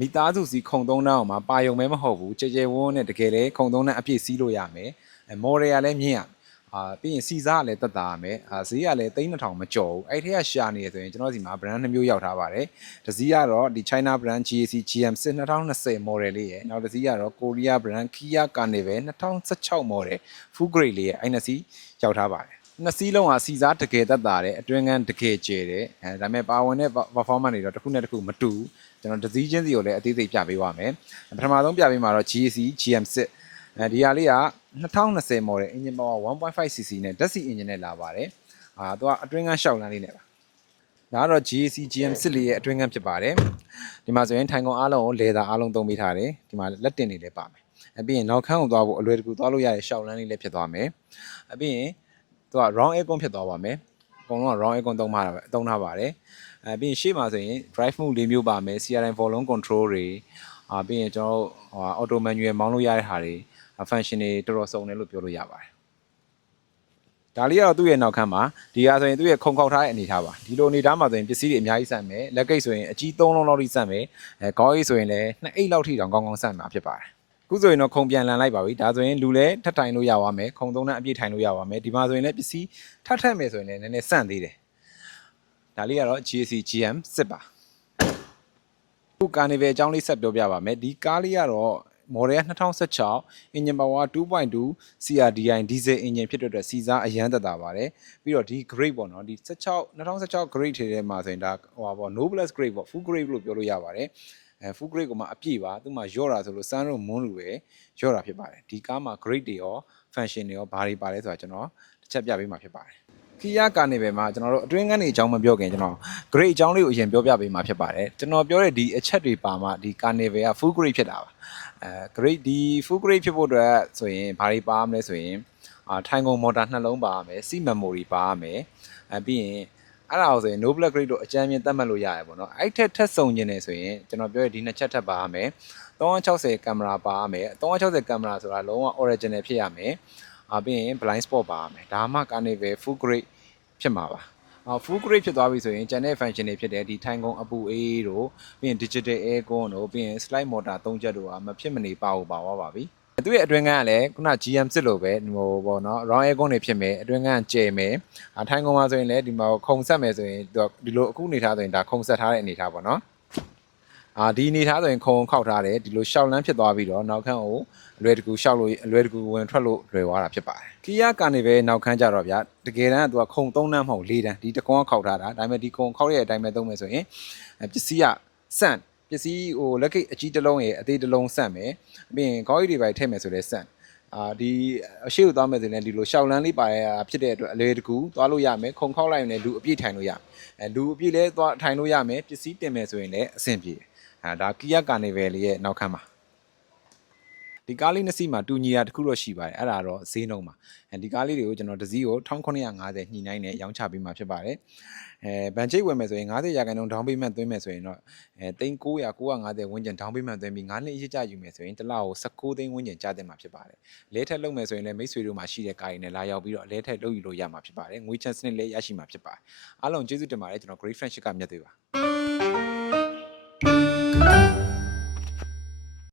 မိသားစုစီခုံသုံးနှောင်းမှာပါယုံမဲမဟုတ်ဘူးကြဲကြဲဝန်းနဲ့တကယ်လေခုံသုံးနှောင်းအပြည့်စီးလို့ရမယ်မော်ရယ်ကလည်းမြင့်ရပြီးရင်စီစားကလည်းတက်တာရမယ်ဈေးကလည်း3000မကျော်ဘူးအဲ့ထက်ကရှာနေရဆိုရင်ကျွန်တော်စီမှာ brand 2မျိုးရောက်ထားပါတယ်တစ်စီးကတော့ဒီ China brand GAC GM6 2020 model လေးရယ်နောက်တစ်စီးကတော့ Korea brand Kia Carnival 2016 model full grade လေးရယ်အဲ့နှစ်စီးရောက်ထားပါတယ်နှစ်စီးလုံးကစီစားတကယ်တက်တာတယ်အတွင်းကန်းတကယ်ကျယ်တယ်ဒါပေမဲ့ပါဝင်တဲ့ performance တွေတော့တစ်ခုနဲ့တစ်ခုမတူဘူးကျွန်တော်တစ်စီးချင်းစီကိုလည်းအသေးစိတ်ပြပေးပါမယ်ပထမဆုံးပြပေးမှာတော့ GAC GM6 ဒီဟာလေးက2020 model engine power 1.5cc နဲ့ဓာတ်ဆီ engine နဲ့လာပါတယ်သူကအတွင်းကန်းရှောက်လန်းလေးနဲ့ပါဒါကတော့ GAC GM6 လေးရဲ့အတွင်းကန်းဖြစ်ပါတယ်ဒီမှာဆိုရင်ထိုင်ကုန်အားလုံးကိုလေသာအားလုံးသုံးပေးထားတယ်ဒီမှာလက်တင်တွေလည်းပါမယ်ပြီးရင်နောက်ခန်းကိုသွားဖို့အလွယ်တကူသွားလို့ရတဲ့ရှောက်လန်းလေးလည်းဖြစ်သွားမယ်ပြီးရင်သူက round aircon ဖြစ်သွားပါမယ်အကုန်လုံးက round aircon သုံးထားပါတယ်ပြီးရင်ရှေ့မှာဆိုရင် drive mode ၄မျိုးပါမယ် CRM volume control တွေပြီးရင်ကျွန်တော်တို့auto manual မောင်းလို့ရတဲ့ဟာတွေ function တွေတော်တော်စုံတယ်လို့ပြောလို့ရပါတယ်ဒါလေးကတော့သူ့ရဲ့နောက်ခန်းမှာဒီဟာဆိုရင်သူ့ရဲ့ခုံခောက်ထားတဲ့အနေထားပါဒီလိုအနေထားမှာဆိုရင်ပစ္စည်းတွေအများကြီးဆန့်မယ်လက်ကိတ်ဆိုရင်အကြီး3လုံးလောက်ထိဆန့်မယ်ခေါင်းအိတ်ဆိုရင်လည်း2အိတ်လောက်ထိတောင်ကောင်းကောင်းဆန့်မှာဖြစ်ပါတယ်ခုဆိုရင်တော့ခုံပြန်လန်လိုက်ပါပြီဒါဆိုရင်လူလည်းထပ်ထိုင်လို့ရပါမယ်ခုံသုံးနဲ့အပြည့်ထိုင်လို့ရပါမယ်ဒီမှာဆိုရင်လည်းပစ္စည်းထပ်မယ်ဆိုရင်လည်းနည်းနည်းဆန့်သေးတယ်ဒါလေးကတော့ GAC GM စစ်ပါခုကာနီဗယ်အကြောင်းလေးဆက်ပြောပြပါမယ်ဒီကားလေးကတော့ model 2016 engine power 2.2 CRDI diesel engine ဖြစ်တဲ့အတွက်စီစားအရန်သက်သာပါတယ်ပြီးတော့ဒီ grade ပေါ့နော်ဒီ2016 grade ထဲမှာဆိုရင်ဒါဟိုပါပေါ့ no plus grade ပေါ့ full grade လို့ပြောလို့ရပါတယ်full grade ကိုမှအပြည့်ပါသူမှရော့တာဆိုလို့ sun တို့ moon တို့ပဲရော့တာဖြစ်ပါတယ်ဒီကားမှာ grade တွေရော function တွေရောဘာတွေပါလဲဆိုတာကျွန်တော်တစ်ချက်ပြပေးမှာဖြစ်ပါတယ်Kia Carnival မှာကျွန်တော်တို့အတွင်းကန်းတွေအကြောင်းမပြောခင်ကျွန်တော် grade အကြောင်းလေးကိုအရင်ပြောပြပေးမှာဖြစ်ပါတယ်ကျွန်တော်ပြောတဲ့ဒီအချက်တွေပါမှဒီ Carnival က full grade ဖြစ်တာပါgrade ဒီ full grade ဖြစ်ဖို့အတွက်ဆိုရင်ဘာတွေပါမလဲဆိုရင်ထိုင်ကုန်မော်တာနှလုံးပါရမယ် seat memory ပါရမယ်ပြီးရင်အဲ့ဒါဆိုရင် no black grade တို့အကြမ်းမြင်သတ်မှတ်လို့ရတယ်ပေါ့နော်အဲ့ထက်စုံကျင်နေဆိုရင်ကျွန်တော်ပြောတဲ့ဒီနှစ်ချက်ထပ်ပါရမယ်360ကင်မရာပါရမယ်360ကင်မရာဆိုတာလုံးဝ original ဖြစ်ရမယ်ပြီးရင် blind spot ပါရမယ်ဒါမှ Carnival full grade ဖြစ်မှာပါfull grade ဖြစ်သွားပြီဆိုရင်ကျန်တဲ့ function တွေဖြစ်တဲ့ဒီထိုင်ကုန်အပူအေးတို့ပြီးရင် digital aircon တို့ပြီးရင် slide motor 3ချက်တို့ကမဖြစ်မနေပါသွားပါပြီသူ့ရဲ့အတွင်းကန်းကလည်းခုန GM6 လို့ပဲဟိုပေါ့နော် round aircon တွေဖြစ်မယ်အတွင်းကန်းကျယ်မယ်ထိုင်ကုန်မှာဆိုရင်လည်းဒီမှာခုံဆက်မယ်ဆိုရင်ဒီလိုအခုအနေထားဆိုရင်ဒါခုံဆက်ထားတဲ့အနေထားပေါ့နော်ဒီအနေထားဆိုရင်ခုံခောက်ထားတယ်ဒီလိုရှောက်လန်းဖြစ်သွားပြီးတော့နောက်ခန်းကိုအလွယ်တကူရှောက်လို့အလွယ်တကူဝင်ထွက်လို့လွယ်သွားတာဖြစ်ပါတယ် Kia Carnival နောက်ခန်းကြတော့ဗျာတကယ်တမ်းကသူကခုံ3တန်းမဟုတ်4တန်းဒီတကွန်းခောက်ထားတာဒါပေမဲ့ဒီခုံခောက်ရဲ့အတိုင်းပဲသုံးမယ်ဆိုရင်ပစ္စည်းကစန့်ပစ္စည်းဟိုလက်ကိတ်အကြီးတစ်လုံးရဲ့အသေးတစ်လုံးစန့်မယ်ပြီးရင်ခေါင်းရည်တွေပဲထည့်မယ်ဆိုလဲစန့်ဒီအရှိကိုသွားမယ်ဆိုရင်ဒီလိုရှောက်လန်းလေးပါရဖြစ်တဲ့အတွက်အလွယ်တကူသွားလို့ရမယ်ခုံခောက်လိုက်ရင်လည်းလူအပြည့်ထိုင်လို့ရမယ်လူအပြည့်လည်းသွားထိုင်လို့ရမယ်ပစ္စည်းတင်မယ်ဆိုရင်လည်းအဆင်ပြေဒါ Kia Carnival လေးရဲ့နောက်ခန်းပါဒီကားလေးနှစ်စီးမှာတူညီတာတခုတော့ရှိပါတယ်အဲ့ဒါတော့ဈေးနှုန်းပါဒီကားလေးတွေကိုကျွန်တော်တစ်စီးကို1950ညှိနှိုင်းနဲ့ရောင်းချပေးမှာဖြစ်ပါတယ်ဘန်ချိတ်ဝယ်မယ်ဆိုရင်50%ဒေါင်းပေးမှတ်သွင်းမယ်ဆိုရင်တော့3900 950ဝန်းကျင်ဒေါင်းပေးမှတ်သွင်းပြီး9နှစ်အရစ်ကျယူမယ်ဆိုရင်တစ်လကို19သိန်းဝန်းကျင်ကျတင်မှာဖြစ်ပါတယ်လဲထက်လုပ်မယ်ဆိုရင်လည်းမိတ်ဆွေတို့မှာရှိတဲ့ကားတွေနဲ့လာရောက်ပြီးတော့လဲထက်လုပ်ယူလို့ရမှာဖြစ်ပါတယ်ငွေချမ်းစနစ်လည်းရရှိမှာဖြစ်ပါတယ်အားလုံးကျေးဇူးတင်ပါတယ်ကျွန်တော် Great Friendship ကမြတ်သေးပါ